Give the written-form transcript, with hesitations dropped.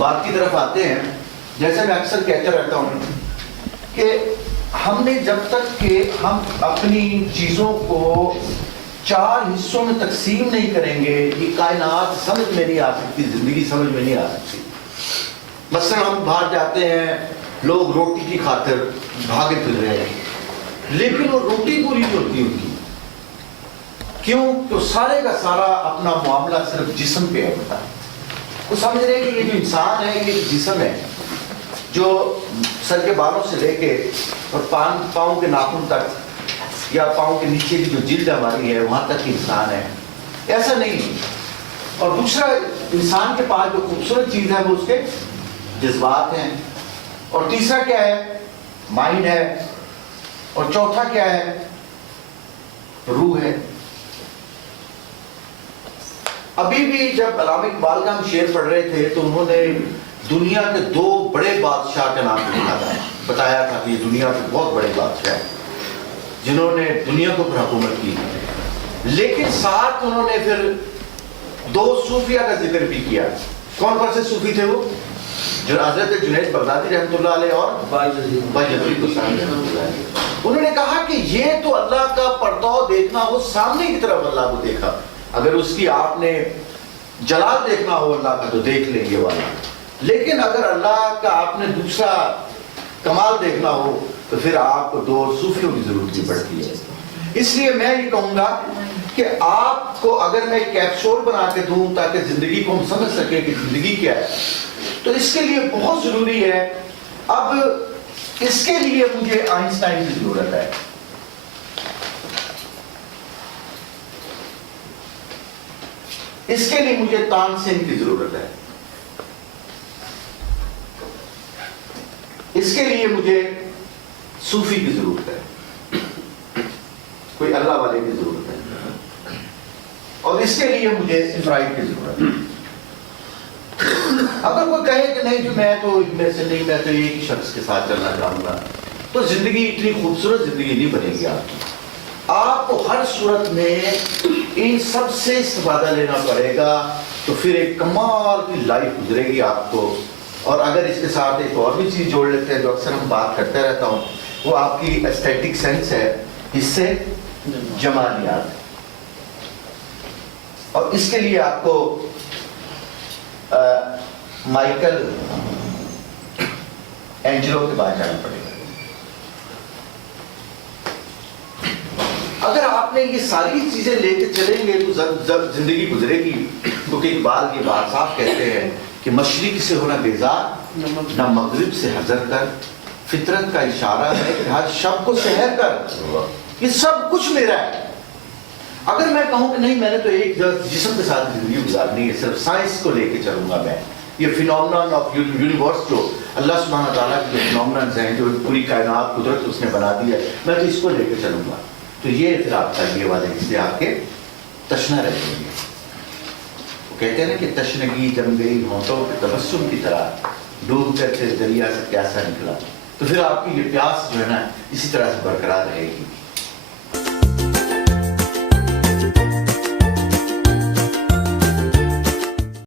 بات کی طرف آتے ہیں، جیسے میں اکثر کہتا رہتا ہوں کہ ہم نے جب تک کہ ہم اپنی چیزوں کو 4 حصوں میں تقسیم نہیں کریں گے، یہ کائنات سمجھ میں نہیں آ سکتی، زندگی سمجھ میں نہیں آ سکتی۔ مثلا ہم باہر جاتے ہیں، لوگ روٹی کی خاطر بھاگے پھر رہے ہیں، لیکن وہ روٹی پوری نہیں ہوتی ان کی، کیوں؟ تو سارے کا سارا اپنا معاملہ صرف جسم پہ ہوتا ہے۔ وہ سمجھ رہے ہیں کہ یہ جو انسان ہے یہ جسم ہے، جو سر کے بالوں سے لے کے اور پاؤں کے ناخن تک یا پاؤں کے نیچے کی جو جلد ہماری ہے وہاں تک انسان ہے۔ ایسا نہیں۔ اور دوسرا، انسان کے پاس جو خوبصورت چیز ہے وہ اس کے جذبات ہیں، اور تیسرا کیا ہے؟ مائنڈ ہے، اور چوتھا کیا ہے؟ روح ہے۔ ابھی بھی جب علامہ اقبال کا ہم شعر پڑھ رہے تھے تو انہوں نے دنیا کے 2 بڑے بادشاہ کا نام لکھا تھا، بتایا تھا کہ یہ دنیا کے بہت بڑے بادشاہ ہیں جنہوں نے دنیا کو پر حکومت کی، لیکن ساتھ انہوں نے پھر 2 صوفیہ کا ذکر بھی کیا۔ کون کون سے صوفی تھے وہ؟ جو حضرت جنید بغدادی رحمۃ اللہ علیہ اور بایزید بستامی رحمۃ اللہ علیہ۔ انہوں نے کہا کہ یہ تو اللہ کا پردہ دیکھنا ہو، سامنے کی طرف اللہ کو دیکھا، اگر اس کی آپ نے جلال دیکھنا ہو اللہ کا تو دیکھ لیں گے والا، لیکن اگر اللہ کا آپ نے دوسرا کمال دیکھنا ہو تو پھر آپ کو 2 صوفیوں کی ضرورت بھی پڑتی ہے۔ اس لیے میں یہ کہوں گا کہ آپ کو اگر میں کیپسول بنا کے دوں تاکہ زندگی کو ہم سمجھ سکیں کہ زندگی کیا ہے، تو اس کے لیے بہت ضروری ہے، اب اس کے لیے مجھے آئنسٹائن کی ضرورت ہے۔ اس کے لیے مجھے تان سین کی ضرورت ہے، اس کے لیے مجھے صوفی کی ضرورت ہے، کوئی اللہ والے کی ضرورت ہے، اور اس کے لیے مجھے فرائی کی ضرورت ہے۔ اگر کوئی کہے کہ نہیں جو میں تو ان میں سے نہیں، میں تو ایک ہی شخص کے ساتھ چلنا چاہوں گا، تو زندگی اتنی خوبصورت زندگی نہیں بنے گی آپ کی۔ آپ کو ہر صورت میں ان سب سے استفادہ لینا پڑے گا، تو پھر ایک کمال کی لائف گزرے گی آپ کو۔ اور اگر اس کے ساتھ ایک اور بھی چیز جوڑ لیتے ہیں جو اکثر ہم بات کرتے رہتا ہوں، وہ آپ کی ایسٹیٹک سینس ہے، اس سے جمالیات، اور اس کے لیے آپ کو مائیکل اینجلو کے بعد جانا پڑے گا۔ اگر آپ نے یہ ساری چیزیں لے کے چلیں گے تو جب زندگی گزرے گی، کیونکہ اقبال کی بات صاف کہتے ہیں کہ مشرق سے ہونا بیزار، نہ مغرب سے حذر کر، فطرت کا اشارہ ہے کہ ہر شب کو سحر کر، یہ سب کچھ میرا ہے۔ اگر میں کہوں کہ نہیں میں نے تو ایک جسم کے ساتھ زندگی گزارنی ہے، صرف سائنس کو لے کے چلوں گا میں، یہ فینومنن آف یونیورس جو اللہ سبحانہ تعالیٰ کے جو فینومننز ہیں، جو پوری کائنات قدرت اس نے بنا دی ہے، میں تو اس کو لے کے چلوں گا، تو یہ پھر آپ کا یہ والے حصے آپ کے تشنہ رہیں گے۔ وہ کہتے ہیں نا کہ تشنگی جم گئی ہونٹوں کے تبسم کی طرح، ڈوب کر کے دریا سے پیاسا نکلا، تو پھر آپ کی یہ پیاس جو ہے نا اسی طرح سے برقرار رہے گی۔